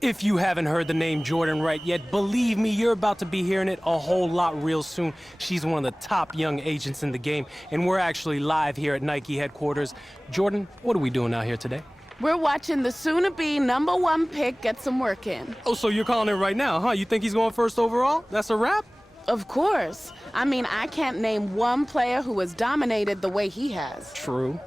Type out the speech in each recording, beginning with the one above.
If you haven't heard the name Jordan Wright yet, believe me, you're about to be hearing it a whole lot real soon. She's one of the top young agents in the game, and we're actually live here at Nike headquarters. Jordan, what are we doing out here today? We're watching the soon-to-be #1 pick get some work in. Oh, so you're calling it right now, huh? You think he's going first overall? That's a wrap? Of course. I mean, I can't name one player who has dominated the way he has. True.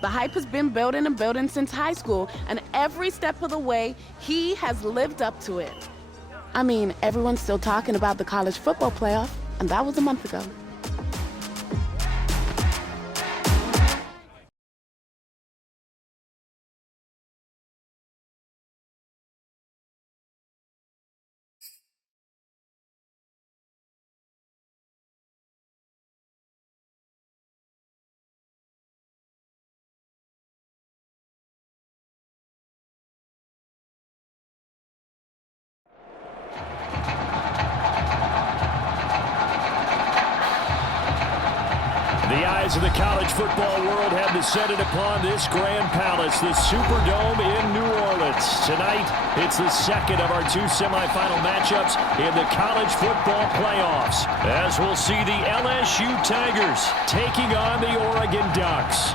The hype has been building and building since high school, and every step of the way, he has lived up to it. I mean, everyone's still talking about the college football playoff, and that was a month ago. The eyes of the college football world have descended upon this grand palace, the Superdome in New Orleans. Tonight, it's the second of our two semifinal matchups in the college football playoffs, as we'll see the LSU Tigers taking on the Oregon Ducks.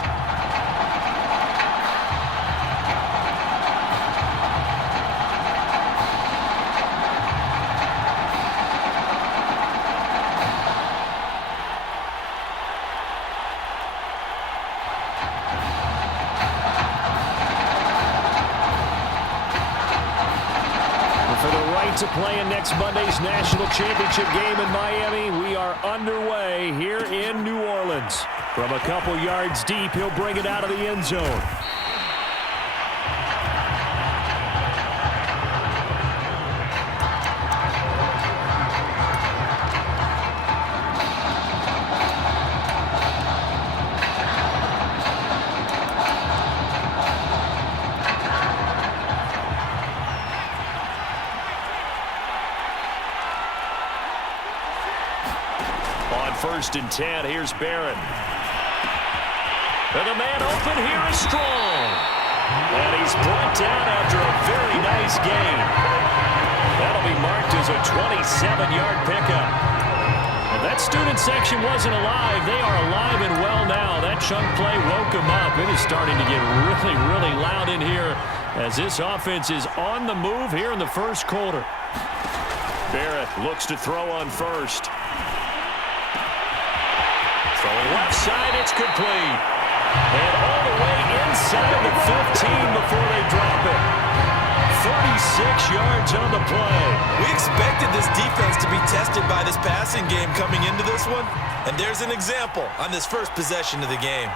To play in next Monday's national championship game in Miami, we are underway here in New Orleans. From a couple yards deep, he'll bring it out of the end zone. First and 10, here's Barron. And the man open here is Strong. And he's brought down after a very nice gain. That'll be marked as a 27-yard pickup. Well, that student section wasn't alive. They are alive and well now. That chunk play woke them up. It is starting to get really, really loud in here as this offense is on the move here in the first quarter. Barrett looks to throw on first. Throwing left side, it's complete. And all the way inside the 15 before they drop it. 36 yards on the play. We expected this defense to be tested by this passing game coming into this one. And there's an example on this first possession of the game.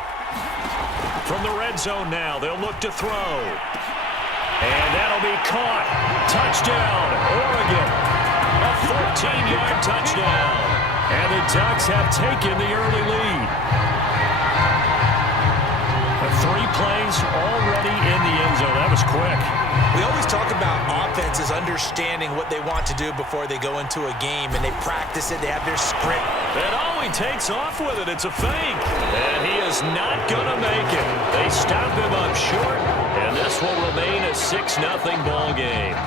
From the red zone now, they'll look to throw. And that'll be caught. Touchdown, Oregon. A 14-yard touchdown. And the Ducks have taken the early lead. 3 plays already in the end zone. That was quick. We always talk about offenses understanding what they want to do before they go into a game, and they practice it. They have their script. And all he takes off with it, it's a fake. And he is not going to make it. They stop him up short, and this will remain a 6-0 ball game.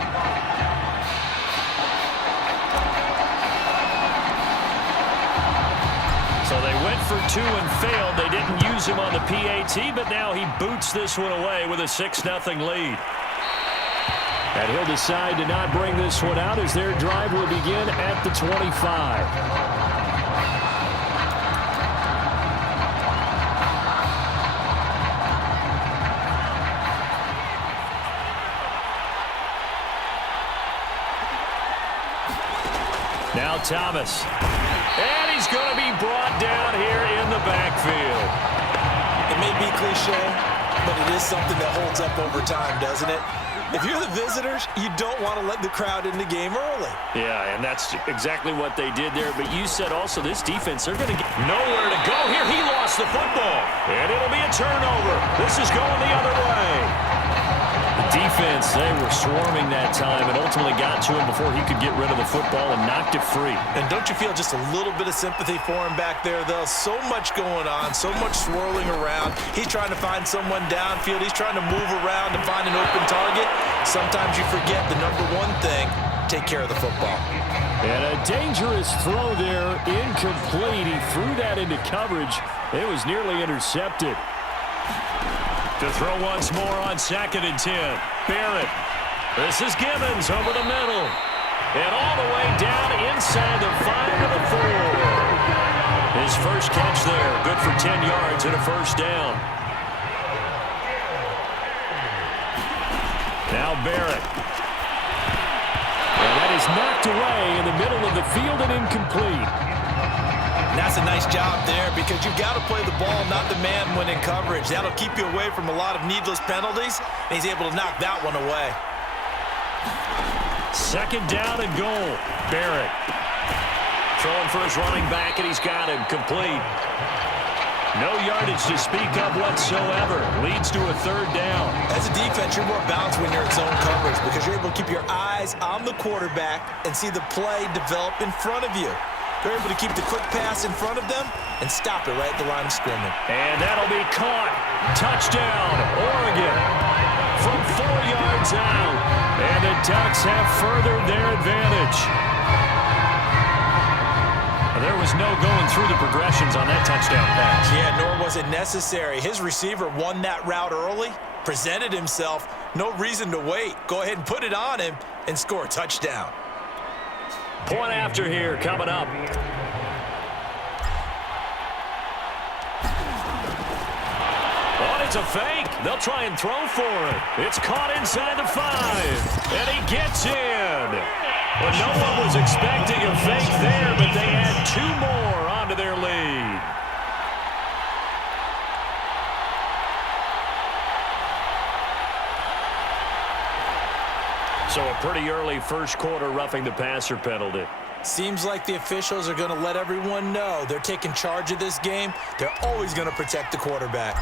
So they went for 2 and failed. They didn't use him on the PAT, but now he boots this one away with a 6-0 lead. And he'll decide to not bring this one out as their drive will begin at the 25. Now Thomas. And he's going to be brought down here in the backfield. It may be cliche, but it is something that holds up over time, doesn't it? If you're the visitors, you don't want to let the crowd in the game early. Yeah, and that's exactly what they did there. But you said also this defense, they're going to get nowhere to go here. He lost the football, and it'll be a turnover. This is going the other way. The defense defense, they were swarming that time and ultimately got to him before he could get rid of the football and knocked it free. And don't you feel just a little bit of sympathy for him back there, though? So much going on, so much swirling around. He's trying to find someone downfield. He's trying to move around and find an open target. Sometimes you forget the number one thing, take care of the football. And a dangerous throw there, incomplete. He threw that into coverage. It was nearly intercepted. To throw once more on 2nd and 10. Barrett. This is Gibbons over the middle. And all the way down inside the 5 to the 4. His first catch there. Good for 10 yards and a first down. Now Barrett. And that is knocked away in the middle of the field and incomplete. And that's a nice job there because you've got to play the ball, not the man when in coverage. That'll keep you away from a lot of needless penalties, and he's able to knock that one away. 2nd down and goal. Barrett throwing for his running back, and he's got him complete. No yardage to speak of whatsoever. Leads to a 3rd down. As a defense, you're more balanced when you're in zone coverage because you're able to keep your eyes on the quarterback and see the play develop in front of you. They're able to keep the quick pass in front of them and stop it right at the line of scrimmage. And that'll be caught. Touchdown, Oregon. From 4 yards out. And the Ducks have furthered their advantage. There was no going through the progressions on that touchdown pass. Yeah, nor was it necessary. His receiver won that route early, presented himself. No reason to wait. Go ahead and put it on him and score a touchdown. Point after here coming up. Oh, it's a fake. They'll try and throw for it. It's caught inside the 5. And he gets in. Well, no one was expecting a fake there, but they add 2 more onto their lead. So a pretty early first quarter roughing the passer penalty. Seems like the officials are going to let everyone know they're taking charge of this game. They're always going to protect the quarterback.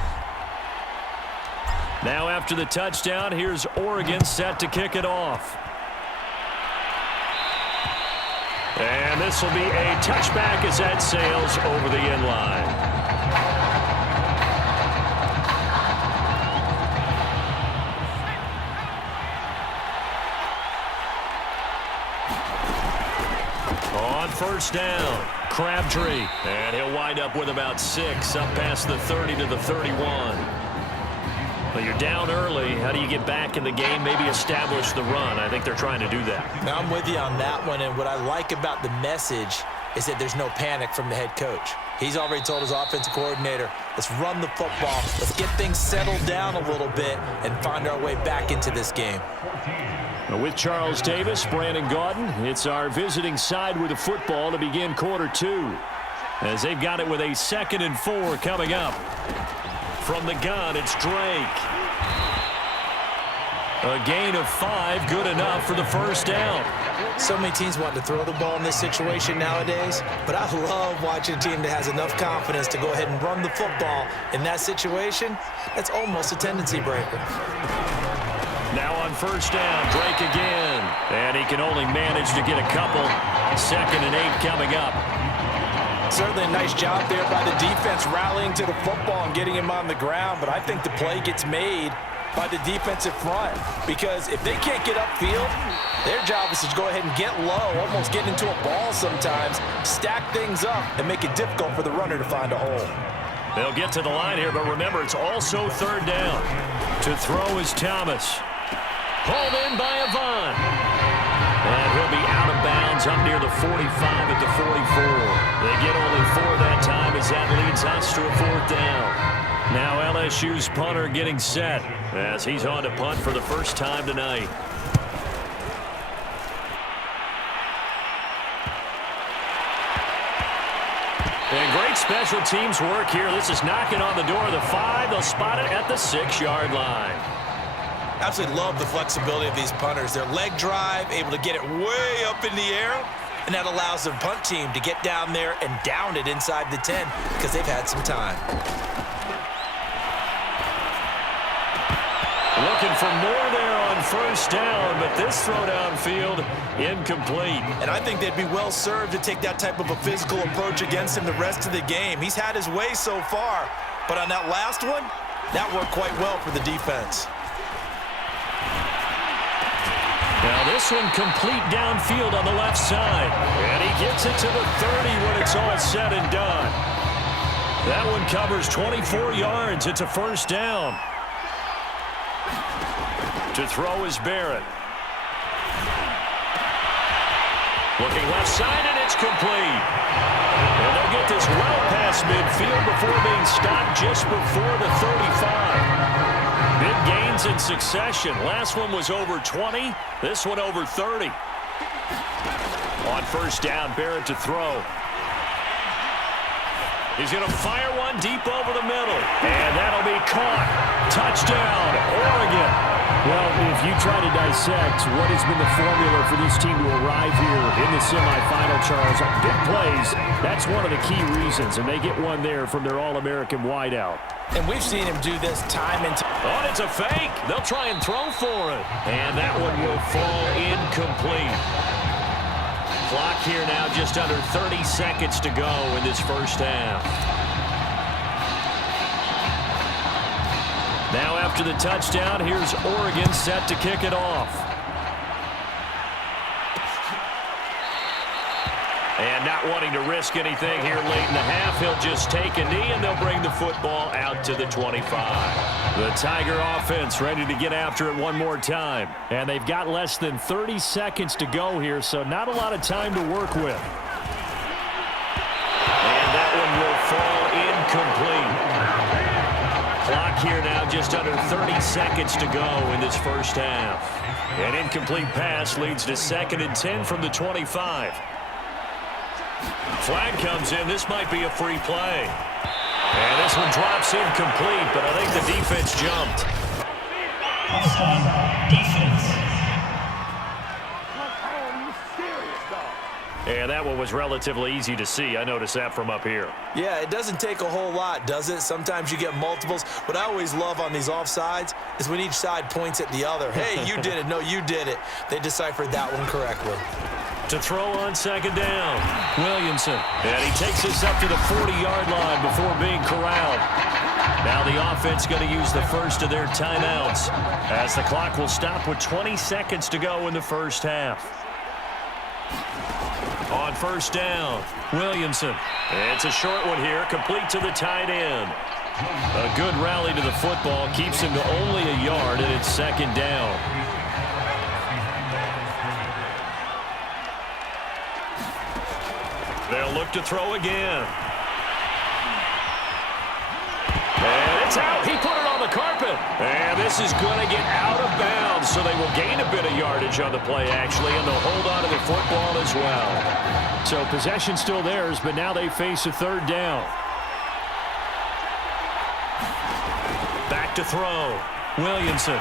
Now after the touchdown, here's Oregon set to kick it off. And this will be a touchback as that sails over the end line. On first down, Crabtree. And he'll wind up with about 6 up past the 30 to the 31. Well, you're down early. How do you get back in the game, maybe establish the run? I think they're trying to do that. Now, I'm with you on that one, and what I like about the message is that there's no panic from the head coach. He's already told his offensive coordinator, let's run the football, let's get things settled down a little bit and find our way back into this game. With Charles Davis, Brandon Gaudin, it's our visiting side with the football to begin quarter 2. As they've got it with a 2nd and 4 coming up. From the gun, it's Drake. A gain of 5, good enough for the first down. So many teams want to throw the ball in this situation nowadays, but I love watching a team that has enough confidence to go ahead and run the football. In that situation, that's almost a tendency breaker. Now on first down, Drake again. And he can only manage to get a couple. 2nd and 8 coming up. Certainly a nice job there by the defense rallying to the football and getting him on the ground, but I think the play gets made by the defensive front because if they can't get upfield, their job is to go ahead and get low, almost get into a ball sometimes, stack things up, and make it difficult for the runner to find a hole. They'll get to the line here, but remember, it's also 3rd down. To throw is Thomas. Pulled in by Avant. And he'll be out of bounds up near the 45 at the 44. They get only 4 that time as that leads us to a 4th down. Now LSU's punter getting set as he's on to punt for the first time tonight. And great special teams work here. This is knocking on the door of the 5. They'll spot it at the 6-yard line. Absolutely love the flexibility of these punters. Their leg drive, able to get it way up in the air, and that allows the punt team to get down there and down it inside the 10 because they've had some time. Looking for more there on first down, but this throw downfield incomplete. And I think they'd be well served to take that type of a physical approach against him the rest of the game. He's had his way so far, but on that last one, that worked quite well for the defense. Now this one complete downfield on the left side. And he gets it to the 30 when it's all said and done. That one covers 24 yards. It's a first down. To throw is Barrett. Looking left side, and it's complete. And they'll get this well past midfield before being stopped just before the 35. Big gains in succession. Last one was over 20. This one over 30. On first down, Barrett to throw. He's going to fire one deep over the middle. And that'll be caught. Touchdown, Oregon. Well, if you try to dissect what has been the formula for this team to arrive here in the semifinal, Charles, big plays, that's one of the key reasons, and they get one there from their All-American wideout. And we've seen him do this time and time. Oh, it's a fake. They'll try and throw for it. And that one will fall incomplete. Clock here now just under 30 seconds to go in this first half. Now after the touchdown, here's Oregon set to kick it off. And not wanting to risk anything here late in the half, he'll just take a knee and they'll bring the football out to the 25. The Tiger offense ready to get after it one more time. And they've got less than 30 seconds to go here, so not a lot of time to work with. And that one will fall incomplete. Clock here now just under 30 seconds to go in this first half. An incomplete pass leads to 2nd and 10 from the 25. Flag comes in. This might be a free play. And this one drops incomplete, but I think the defense jumped. Defense. And that one was relatively easy to see. I noticed that from up here. Yeah, it doesn't take a whole lot, does it? Sometimes you get multiples. What I always love on these offsides is when each side points at the other. Hey, you did it. No, you did it. They deciphered that one correctly. To throw on 2nd down, Williamson. And he takes this up to the 40-yard line before being corralled. Now the offense going to use the first of their timeouts as the clock will stop with 20 seconds to go in the first half. On first down, Williamson. It's a short one here, complete to the tight end. A good rally to the football keeps him to only a yard, and it's 2nd down. They'll look to throw again. And it's out. He put it on the carpet. And this is going to get out of bounds, so they will gain a bit of yardage on the play, actually, and they'll hold on to the football as well. So possession still theirs, but now they face a 3rd down. Back to throw. Williamson.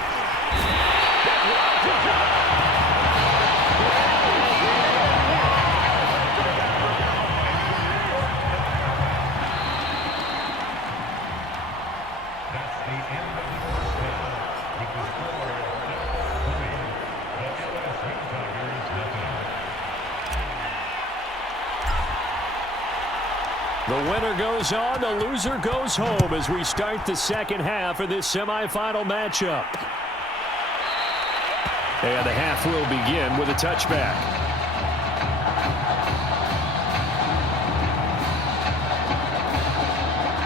The winner goes on, the loser goes home as we start the second half of this semifinal matchup. And the half will begin with a touchback.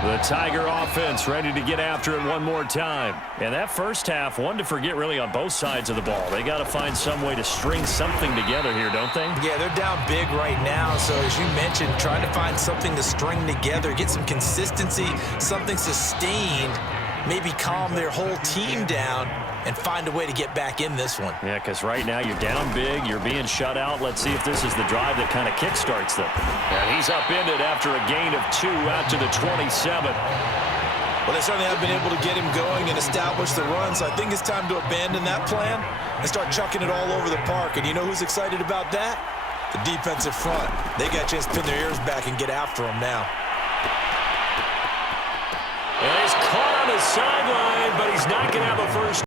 The Tiger offense ready to get after it one more time. And that first half, one to forget really on both sides of the ball. They got to find some way to string something together here, don't they? Yeah, they're down big right now. So as you mentioned, trying to find something to string together, get some consistency, something sustained, maybe calm their whole team down and find a way to get back in this one. Yeah, because right now you're down big, you're being shut out. Let's see if this is the drive that kind of kickstarts them. And he's upended after a gain of 2 out to the 27. Well, they certainly have been able to get him going and establish the run, so I think it's time to abandon that plan and start chucking it all over the park. And you know who's excited about that? The defensive front. They got a chance to pin their ears back and get after him now. And he's caught on the sideline, but he's not going to have a first